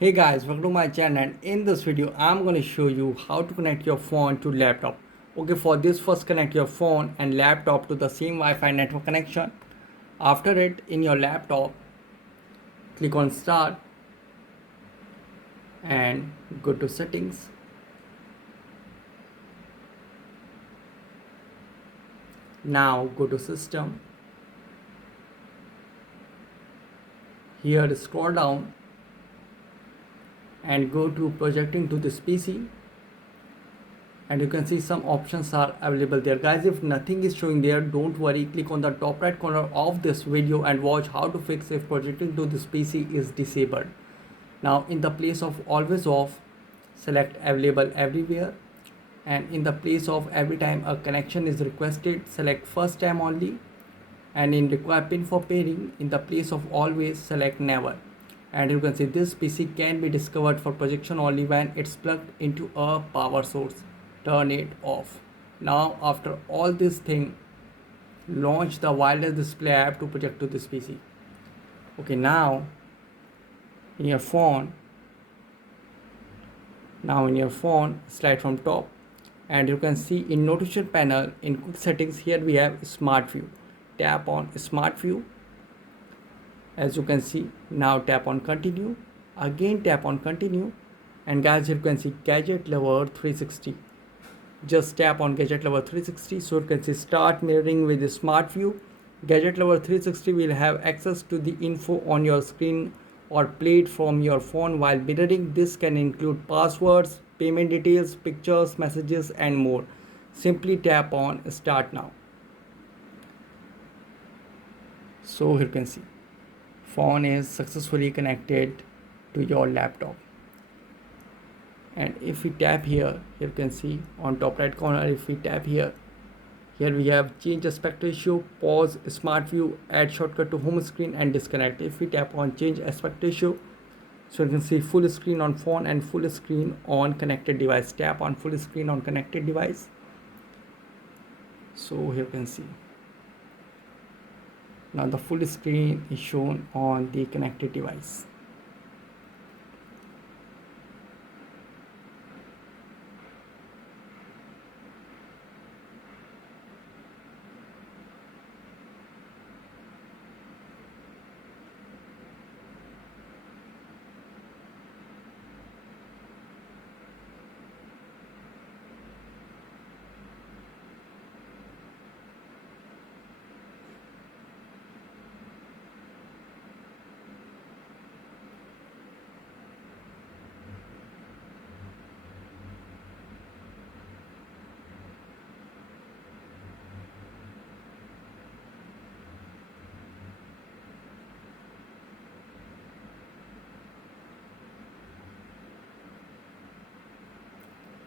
Hey guys, welcome to my channel, and in this video I'm going to show you how to connect your phone to laptop. Okay, for this first connect your phone and laptop to the same Wi-Fi network connection. After it, in your laptop, click on start and go to settings. Now go to system. Here scroll down and go to projecting to this PC, and you can see some options are available there. Guys, if nothing is showing there, don't worry, click on the top right corner of this video and watch how to fix if projecting to this PC is disabled. Now in the place of always off, select available everywhere, and in the place of every time a connection is requested, select first time only, and in require pin for pairing, in the place of always, select never. And you can see this PC can be discovered for projection only when it's plugged into a power source. Turn it off. Now after all this thing, launch the wireless display app to project to this PC. Okay, now in your phone, slide from top, and you can see in notification panel in quick settings, here we have smart view. Tap on smart view. As you can see, now tap on continue, again tap on continue, and guys, you can see gadget lover 360. Just tap on gadget lover 360, so you can see start mirroring with the smart view. Gadget lover 360 will have access to the info on your screen or played from your phone while mirroring. This can include passwords, payment details, pictures, messages, and more. Simply tap on start now. So here you can see phone is successfully connected to your laptop. And if we tap here, you can see on top right corner, if we tap here we have change aspect ratio, pause smart view, add shortcut to home screen, and disconnect. If we tap on change aspect ratio, so you can see full screen on phone and full screen on connected device. Tap on full screen on connected device. So here you can see now the full screen is shown on the connected device.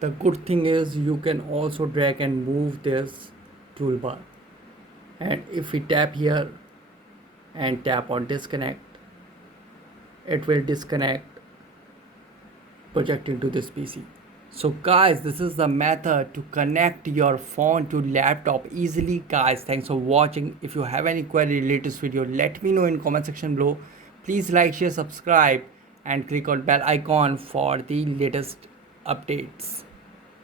The good thing is you can also drag and move this toolbar. And if we tap here and tap on disconnect, it will disconnect projecting to this PC. So guys, this is the method to connect your phone to laptop easily. Guys, thanks for watching. If you have any query related to this video, let me know in comment section below. Please like, share, subscribe, and click on bell icon for the latest updates.